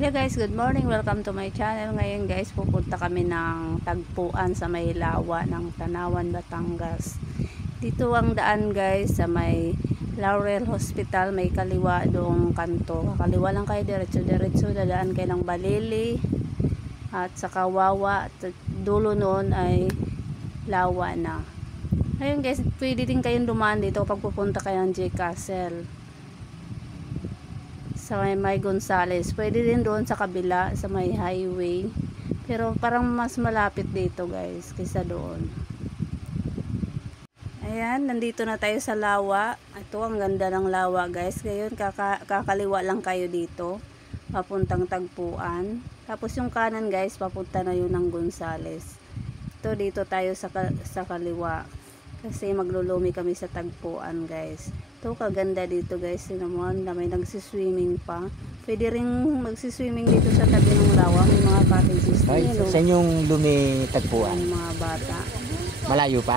Hello guys, good morning. Welcome to my channel. Ngayon guys, pupunta kami ng tagpuan sa may lawa ng Tanawan, Batangas. Dito ang daan guys sa may Laurel Hospital, may kaliwa doong kanto. Kaliwa lang kayo, diretso-diretso, dadaan kayo ng Balili at sa Kawawa. At dulo noon ay lawa na. Ngayon guys, pwede din kayong dumaan dito pag pupunta kayo ng J Castle sa may Gonzales. Pwede din doon sa kabila sa may highway, pero parang mas malapit dito guys kaysa doon. Ayan, nandito na tayo sa lawa. Ito, ang ganda ng lawa guys. Ngayon kakaliwa lang kayo dito papuntang tagpuan, tapos yung kanan guys papunta na yun ng Gonzales. Ito, dito tayo sa kaliwa kasi maglulumi kami sa tagpuan guys. Ito, kaganda dito guys. Naman na may nagsiswimming pa. Pwede rin magsiswimming dito sa tabi ng lawa. May mga cottages. Ay, saan yung lumi tagpuan? May mga bata. Malayo pa?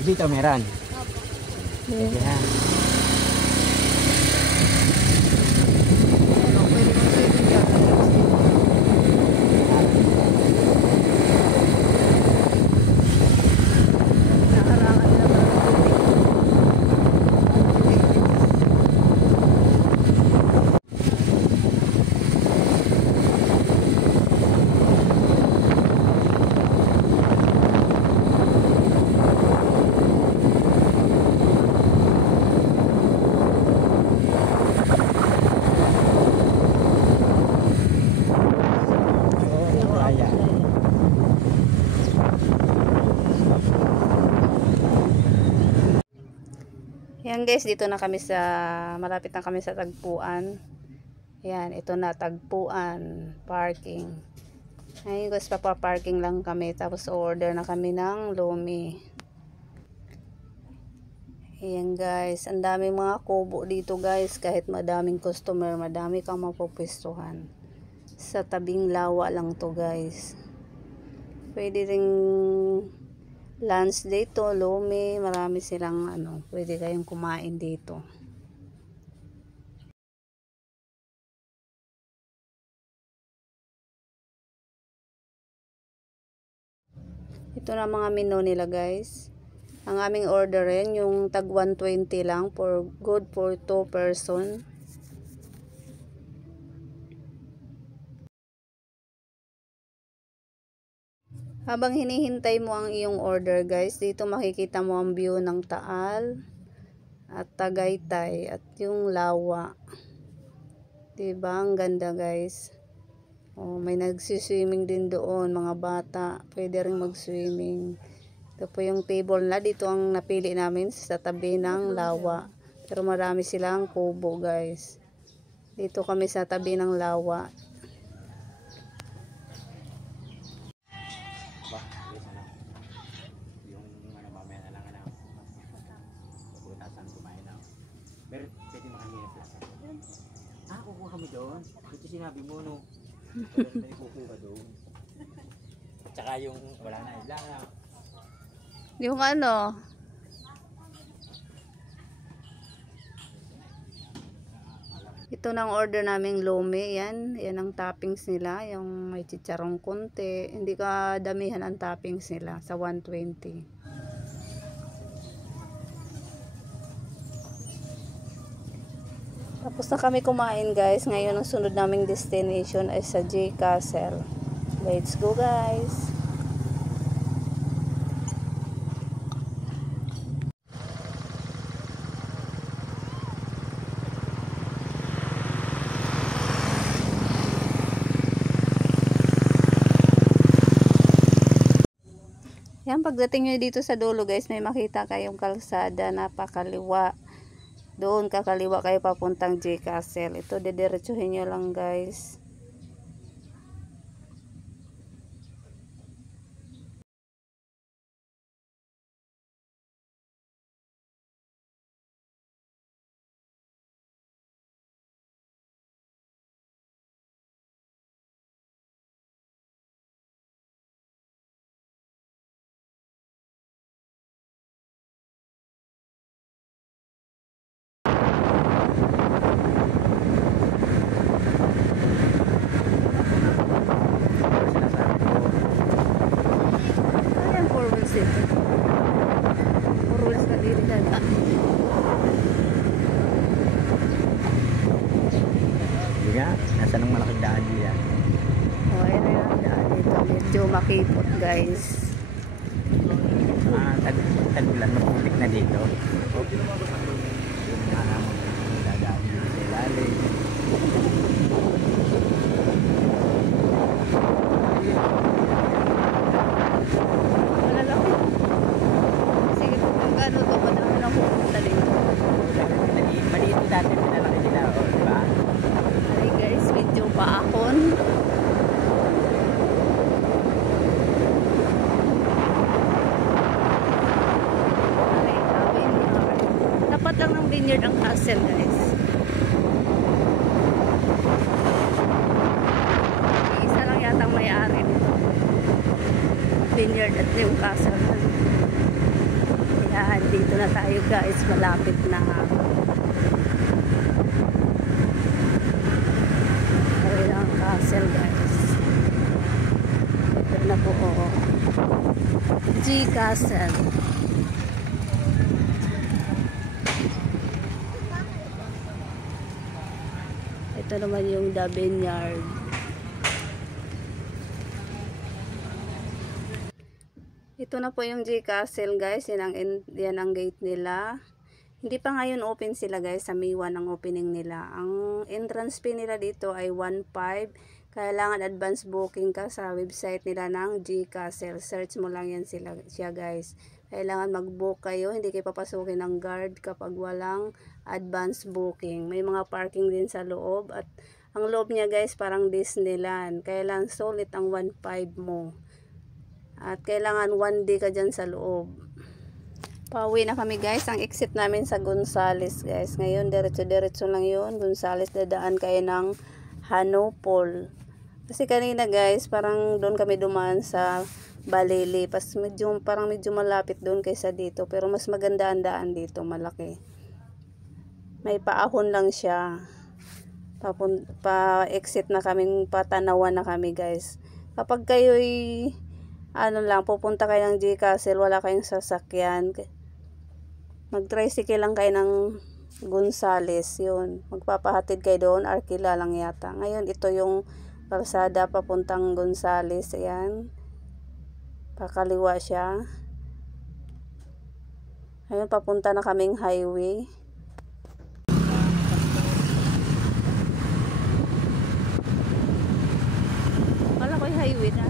Dito meron. Sige ha. Yan guys, dito na kami sa, malapit na kami sa tagpuan. Yan, ito na tagpuan, parking. Ayun guys, papaparking lang kami, tapos order na kami ng lumi. Ayan guys, ang daming mga kubo dito guys. Kahit madaming customer, madami kang mapupwestuhan. Sa tabing lawa lang to guys. Pwede ring lunch dito, lumi, marami silang pwede kayong kumain dito. Ito na mga menu nila guys. Ang aming order rin, yung tag 120 lang, for good for 2 person. Habang hinihintay mo ang iyong order guys, dito makikita mo ang view ng Taal at Tagaytay at yung lawa. Diba? Ang ganda guys. Oh, may nagsiswimming din doon, mga bata. Pwede rin mag-swimming. Ito po yung table na. Dito ang napili namin sa tabi ng lawa. Pero marami silang kubo guys. Dito kami sa tabi ng lawa. Kukuha kami doon. Ito sinabi mo, no? May kukuha doon. At saka yung wala na, ilang na. Yung ito nang order naming lumi. Yan ang toppings nila. Yung may chicharong konti. Hindi ka damihan ang toppings nila sa 120. Tapos na kami kumain guys. Ngayon ang sunod naming destination ay sa J Castle. Let's go guys. Yan, pagdating nyo dito sa dulo guys, may makita kayong kalsada na pakaliwa. Doon kakaliwa kayo papuntang J Castle. Ito, didiretsuhin nyo lang guys. niya. Nasa ng malaking daan niya. O, ayun na yung daan dito. Medyo makipot guys. Tagulan, maputik na dito. Dadaan dito sa ilalim. Malalaki. Sige po, kung gaano to, madami na pupunta dito. Maliit dati pinalaki nila, o, diba? Ay guys, medyo paahon. Ay, vineyard. Dapat lang ng vineyard ang castle guys. Isa lang yatang may-ari nito. Vineyard at yung castle. Yan, dito na tayo guys. Malapit na. Ayun ang castle guys. Ito na po. G Castle. Ito naman yung The Vineyard. Ito na po yung G Castle guys. Yan ang gate nila. Hindi pa ngayon open sila guys. Sa May 1 ang opening nila. Ang entrance fee nila dito ay 1.5. Kailangan advance booking ka sa website nila ng G Castle. Search mo lang yan siya guys. Kailangan mag-book kayo. Hindi kayo papasukin ng guard kapag walang advance booking. May mga parking din sa loob. At ang loob niya guys parang Disneyland. Kailangan solid ang 1.5 mo. At kailangan 1 day ka dyan sa loob. Pauwi na kami guys. Ang exit namin sa Gonzales guys. Ngayon diretso-diretso lang yun. Gonzales, dadaan kayo ng Hanopol. Kasi kanina guys, parang doon kami dumaan sa Balili. Parang medyo malapit doon kaysa dito. Pero mas maganda ang daan dito, malaki. May paahon lang siya. Pa-exit na kami, patanawan na kami guys. Kapag kayo'y pupunta kayo ng G Castle, wala kayong sasakyan, mag-tricycle lang kayo ng Gonzales, yun. Magpapahatid kayo doon, Arkila lang yata. Ngayon, ito yung kalsada papuntang Gonzales, ayan. Pakaliwa siya. Ayun, papunta na kaming highway. Wala ko yung highway na.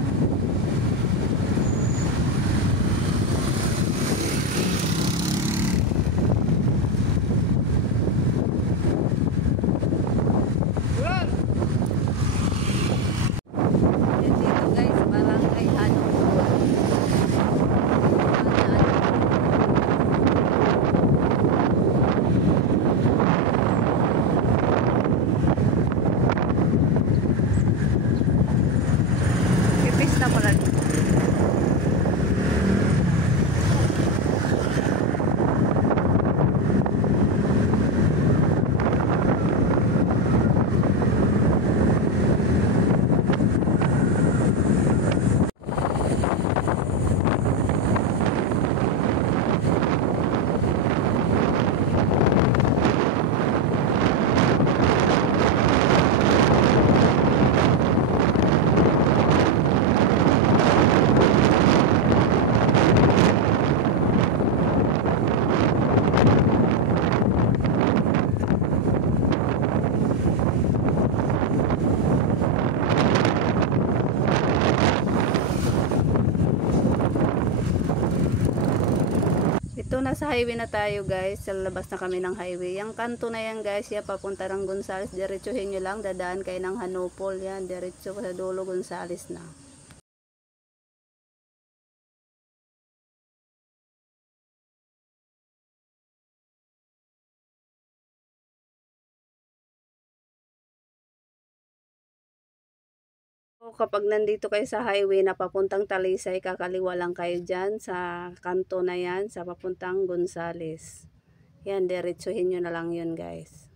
Na pala. Ito, nasa highway na tayo guys. Sa labas na kami ng highway. Yung kanto na yan guys, yan papunta ng Gonzales. Diretsuhin nyo lang, dadaan kayo ng Hanopol. Yan, diretso sa dulo Gonzales na. Kapag nandito kayo sa highway na papuntang Talisay, kakaliwa lang kayo dyan sa kanto na yan, sa papuntang Gonzales. Yan, diretsuhin nyo na lang yun guys.